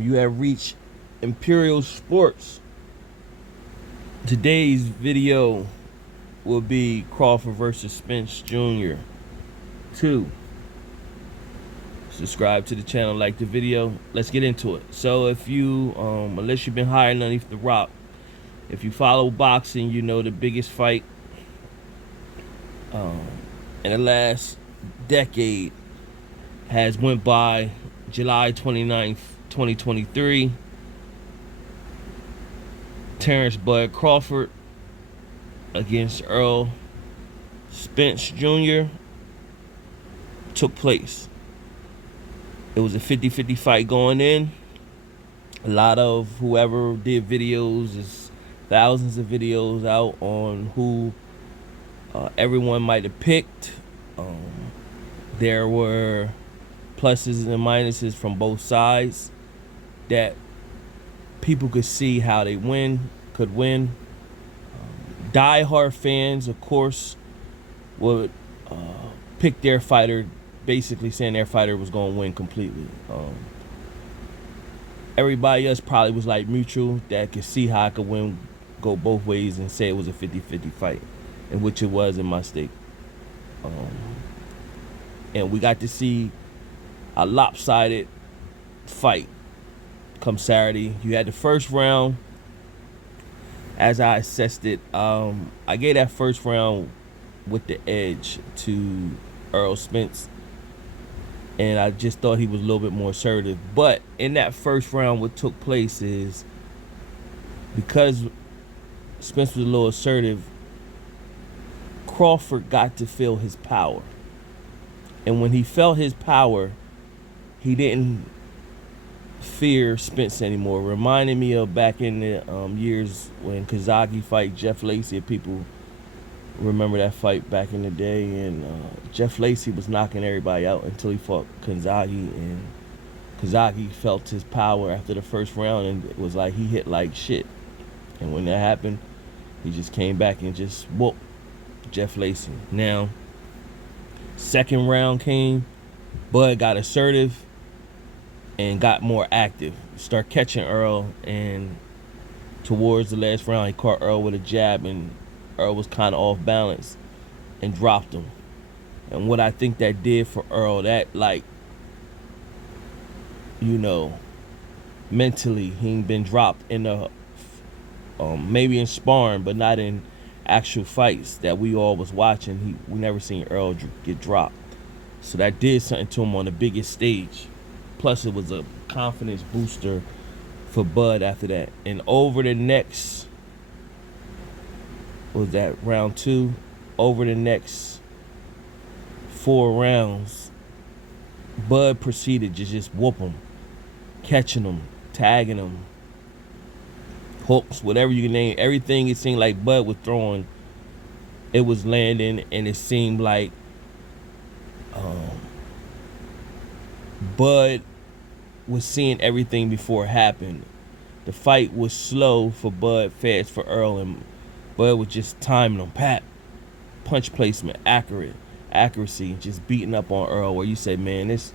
You have reached Imperial Sports. Today's video will be Crawford versus Spence Jr. 2. Subscribe to the channel, like the video. Let's get into it. So if you, unless you've been high underneath the rock, if you follow boxing, you know the biggest fight in the last decade has went by July 29th, 2023. Terrence Bud Crawford against Earl Spence Jr. took place. It was a 50-50 fight going in. A lot of whoever did videos, is thousands of videos out on who everyone might have picked. There were pluses and minuses from both sides that people could see how they could win. Die-hard fans, of course, would pick their fighter, basically saying their fighter was going to win completely. Everybody else probably was like mutual, that could see how I could win, go both ways, and say it was a 50-50 fight, in which it was in my state. And we got to see a lopsided fight come Saturday. You had the first round. As I assessed it, I gave that first round with the edge to Earl Spence, and I just thought he was a little bit more assertive. But in that first round, what took place is, because Spence was a little assertive, Crawford got to feel his power. And when he felt his power, he didn't fear Spence anymore. Reminded me of back in the years when Kazagi fight Jeff Lacey. If people remember that fight back in the day, and Jeff Lacey was knocking everybody out until he fought Kazagi, and Kazagi felt his power after the first round, and it was like he hit like shit. And when that happened, he just came back and just whooped Jeff Lacey. Now, second round came, Bud got assertive and got more active. Start catching Earl, and towards the last round, he caught Earl with a jab, and Earl was kind of off balance and dropped him. And what I think that did for Earl, that, like, you know, mentally, he ain't been dropped in the maybe in sparring, but not in actual fights that we all was watching. We never seen Earl get dropped. So that did something to him on the biggest stage. Plus, it was a confidence booster for Bud after that. And over the next, was that round 2? Over the next 4 rounds, Bud proceeded to just whoop him, catching him, tagging him, hooks, whatever you can name. Everything it seemed like Bud was throwing, it was landing, and it seemed like Bud was seeing everything before it happened. The fight was slow for Bud, fast for Earl, and Bud was just timing them. Pat, punch placement, accuracy, just beating up on Earl, where you say, man, this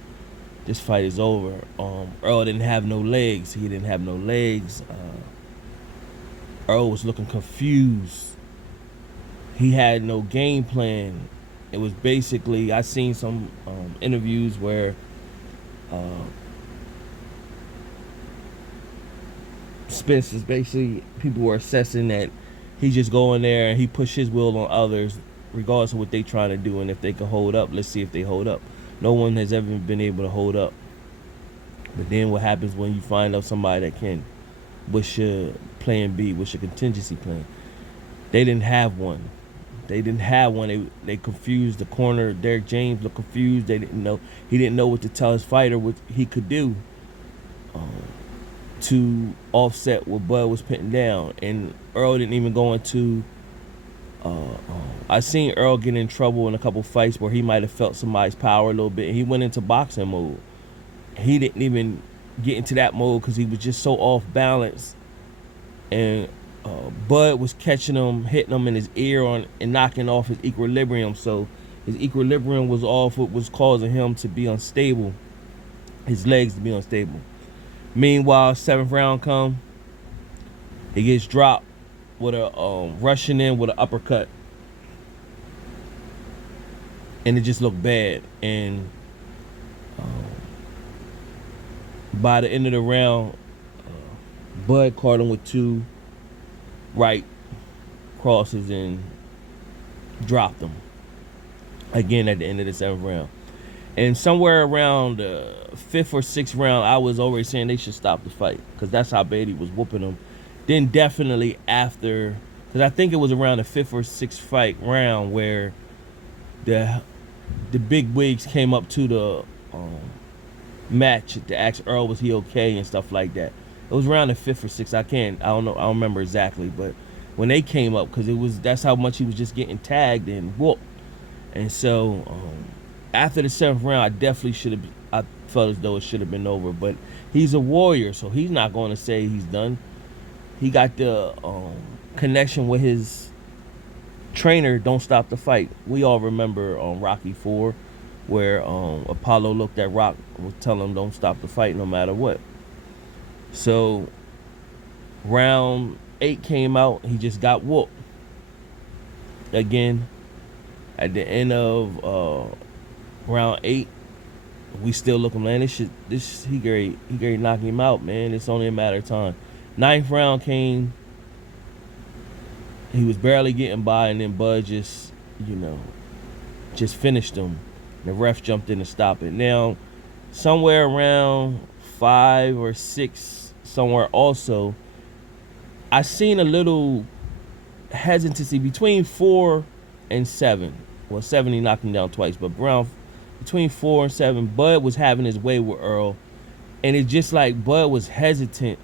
fight is over. Earl didn't have no legs. He didn't have no legs. Earl was looking confused. He had no game plan. It was basically, I seen some interviews where Spence is basically, people were assessing that he just go in there and he push his will on others, regardless of what they trying to do, and if they can hold up, let's see if they hold up. No one has ever been able to hold up. But then what happens when you find out somebody that can? What's your plan B? What's your contingency plan? They didn't have one. They didn't have one. They confused the corner. Derek James looked confused. They didn't know. He didn't know what to tell his fighter what he could do to offset what Bud was putting down. And Earl didn't even go into. I seen Earl get in trouble in a couple fights where he might have felt somebody's power a little bit. He went into boxing mode. He didn't even get into that mode because he was just so off balance. And Bud was catching him, hitting him in his ear and knocking off his equilibrium. So his equilibrium was off, what was causing him to be unstable, his legs to be unstable. Meanwhile, seventh round come, he gets dropped with a rushing in with an uppercut, and it just looked bad. And by the end of the round, Bud caught him with two right crosses and dropped him again at the end of the seventh round. And somewhere around the fifth or sixth round, I was already saying they should stop the fight because that's how bad he was whooping him. Then definitely after, because I think it was around the fifth or sixth fight round where the big wigs came up to the match to ask Earl was he okay and stuff like that. It was around the fifth or sixth. I don't remember exactly, but when they came up, because that's how much he was just getting tagged and whooped. And so after the seventh round, I felt as though it should have been over. But he's a warrior, so he's not going to say he's done. He got the connection with his trainer, Don't Stop the Fight. We all remember Rocky IV, where Apollo looked at Rock and was telling him don't stop the fight no matter what. So round 8 came out, he just got whooped again. At the end of round 8, we still looking, man, he great knock him out, man. It's only a matter of time. Ninth round came, he was barely getting by, and then Bud just finished him. The ref jumped in to stop it. Now, somewhere around 5 or 6, somewhere also, I seen a little hesitancy between 4 and 7. Well, 7 he knocked him down twice, but between 4 and 7, Bud was having his way with Earl, and it's just like Bud was hesitant.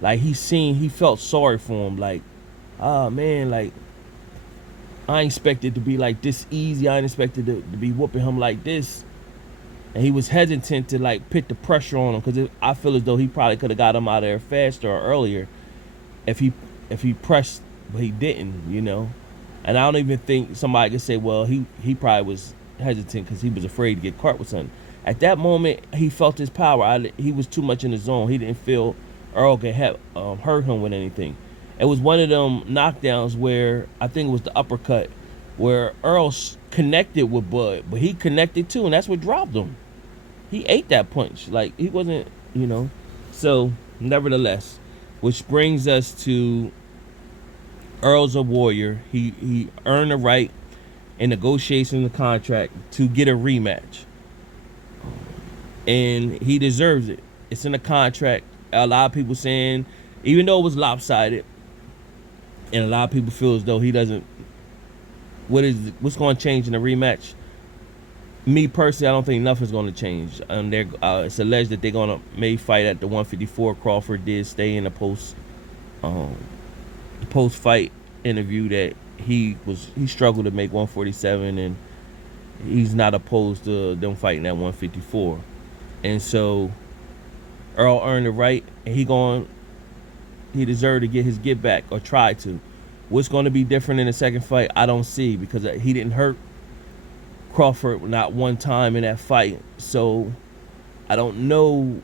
Like he felt sorry for him. Like, oh man, like I ain't expected to be like this easy. I ain't expected to be whooping him like this. And he was hesitant to like put the pressure on him because I feel as though he probably could have got him out of there faster or earlier if he pressed, but he didn't, And I don't even think somebody could say, well, he probably was hesitant because he was afraid to get caught with something. At that moment, he felt his power. He was too much in the zone. He didn't feel Earl could hurt him with anything. It was one of them knockdowns where I think it was the uppercut where Earl connected with Bud, but he connected too, and that's what dropped him. He ate that punch. Like, he wasn't, So, nevertheless, which brings us to Earl's a warrior. He earned the right in negotiating the contract to get a rematch. And he deserves it. It's in the contract. A lot of people saying, even though it was lopsided, and a lot of people feel as though he doesn't. What's going to change in the rematch? Me personally, I don't think nothing's going to change. It's alleged that they're going to may fight at the 154. Crawford did stay in the post fight interview that he struggled to make 147, and he's not opposed to them fighting at 154. And so Earl earned the right, and he deserved to get his get back, or try to. What's going to be different in the second fight, I don't see, because he didn't hurt Crawford not one time in that fight. So I don't know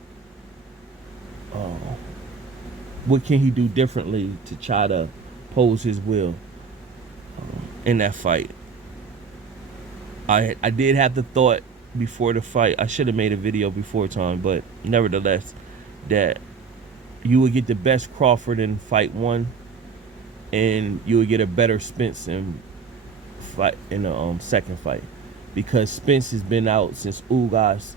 what can he do differently to try to pose his will in that fight. I did have the thought before the fight, I should have made a video before time, but nevertheless, that you would get the best Crawford in fight 1, and you would get a better Spence in the second fight, because Spence has been out since Ugas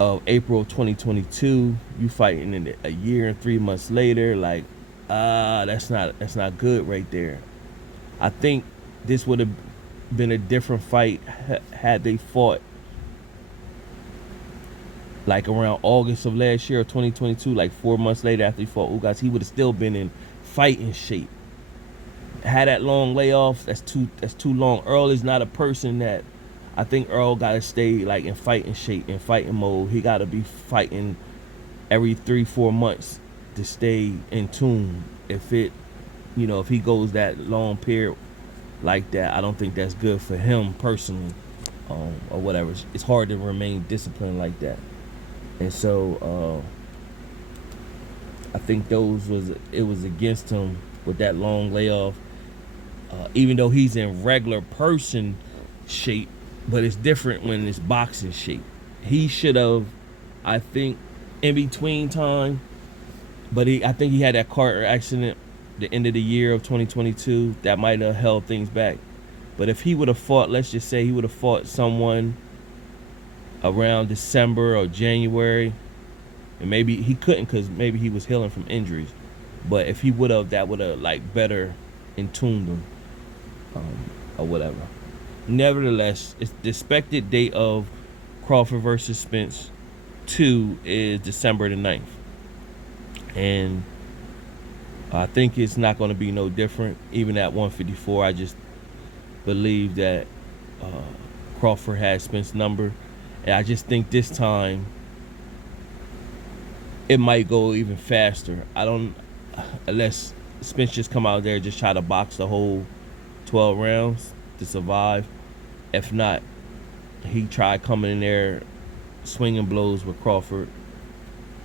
of April 2022. You fighting in a year and 3 months later, like that's not good right there. I think this would have been a different fight had they fought like around August of last year, or 2022, like 4 months later after he fought Ugas. He would have still been in fighting shape. Had that long layoff, that's too long. Earl is not a person that, I think Earl got to stay like in fighting shape, in fighting mode. He got to be fighting every 3-4 months to stay in tune. If he goes that long period like that, I don't think that's good for him personally, or whatever. It's hard to remain disciplined like that. And so I think it was against him with that long layoff. Even though he's in regular person shape, but it's different when it's boxing shape. He should have, I think, in between time, but I think he had that car accident the end of the year of 2022 that might have held things back. But if he would have fought, let's just say he would have fought someone around December or January, and maybe he couldn't because maybe he was healing from injuries. But if he would have, that would have like better in tuned him, or whatever. Nevertheless, it's the expected date of Crawford versus Spence 2 is December the 9th. And I think it's not going to be no different. Even at 154, I just believe that Crawford has Spence's number. And I just think this time it might go even faster. I don't, unless Spence just come out there and just try to box the whole 12 rounds to survive. If not, he tried coming in there swinging blows with Crawford.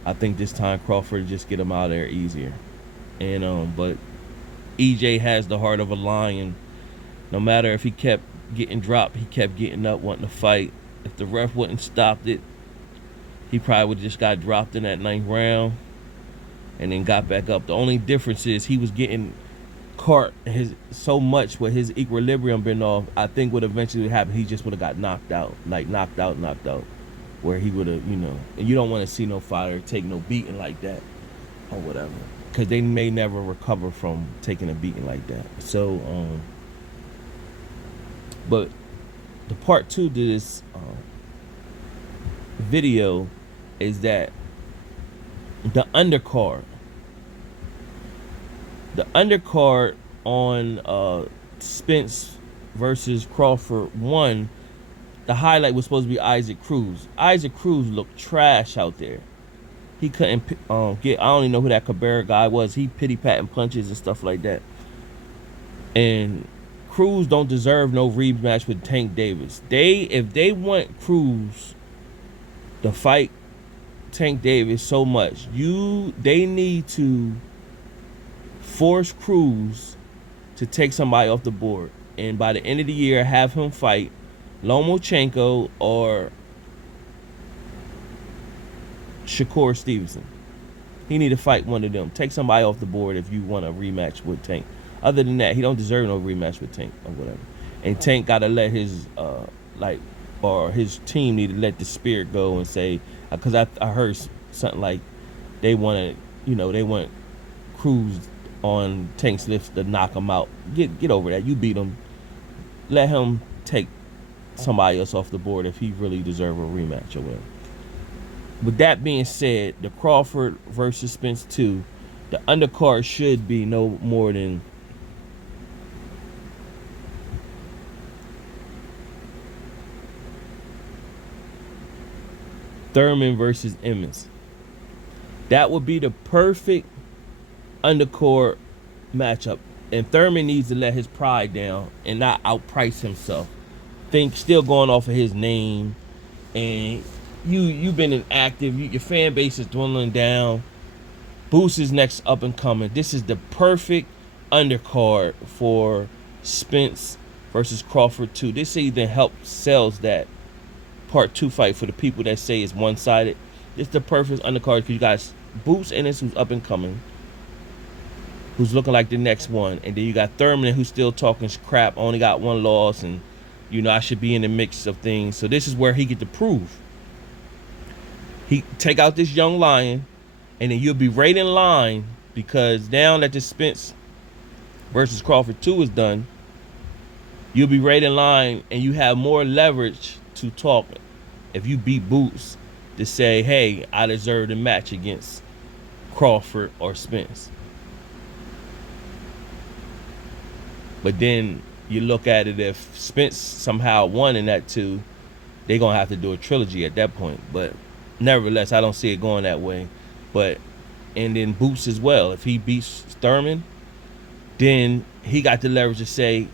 I think this time Crawford just get him out of there easier. And but EJ has the heart of a lion. No matter if he kept getting dropped, he kept getting up, wanting to fight. If the ref wouldn't stopped it, he probably would have just got dropped in that 9th round and then got back up. The only difference is he was getting caught so much with his equilibrium been off. I think what eventually happened, he just would have got knocked out, like knocked out, where he would have, and you don't want to see no fighter take no beating like that or whatever, because they may never recover from taking a beating like that. So, but the part 2 to this video is that the undercard on Spence versus Crawford 1, the highlight was supposed to be Isaac Cruz. Isaac Cruz looked trash out there. He couldn't get, I don't even know who that Cabrera guy was. He pity-patting punches and stuff like that. And Cruz don't deserve no rematch with Tank Davis. If they want Cruz to fight Tank Davis so much, they need to force Cruz to take somebody off the board, and by the end of the year have him fight Lomachenko or Shakur Stevenson. He need to fight one of them. Take somebody off the board if you want a rematch with Tank. Other than that, he don't deserve no rematch with Tank or whatever. And Tank got to let his or his team need to let the spirit go and say, because I heard something like they want Cruz on Tank's lips to knock him out. Get over that. You beat him. Let him take somebody else off the board if he really deserves a rematch or whatever. With that being said, the Crawford versus Spence 2, the undercard should be no more than Thurman versus Emmons. That would be the perfect undercard matchup. And Thurman needs to let his pride down and not outprice himself. Still going off of his name, and you've been inactive. Your fan base is dwindling down. Boost is next up and coming. This is the perfect undercard for Spence versus Crawford 2. This even helps sells that part 2 fight for the people that say it's one-sided. It's the perfect undercard because you got Boost Ennis, who's up and coming, who's looking like the next one, and then you got Thurman, who's still talking crap, only got 1 loss, and I should be in the mix of things. So this is where he get to prove. He take out this young lion, and then you'll be right in line, because now that the Spence versus Crawford 2 is done, you'll be right in line, and you have more leverage to talk if you beat Boots to say, hey, I deserve the match against Crawford or Spence. But then you look at it, if Spence somehow won in that 2, they're going to have to do a trilogy at that point. But nevertheless, I don't see it going that way. And then Boots as well. If he beats Thurman, then he got the leverage to say,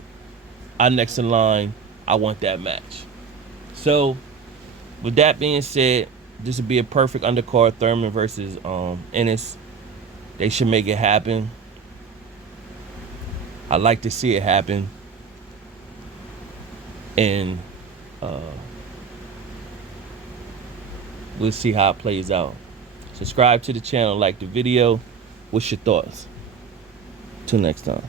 I'm next in line, I want that match. So with that being said, this would be a perfect undercard. Thurman versus Ennis. They should make it happen. I like to see it happen. And we'll see how it plays out. Subscribe to the channel, like the video. What's your thoughts? Till next time.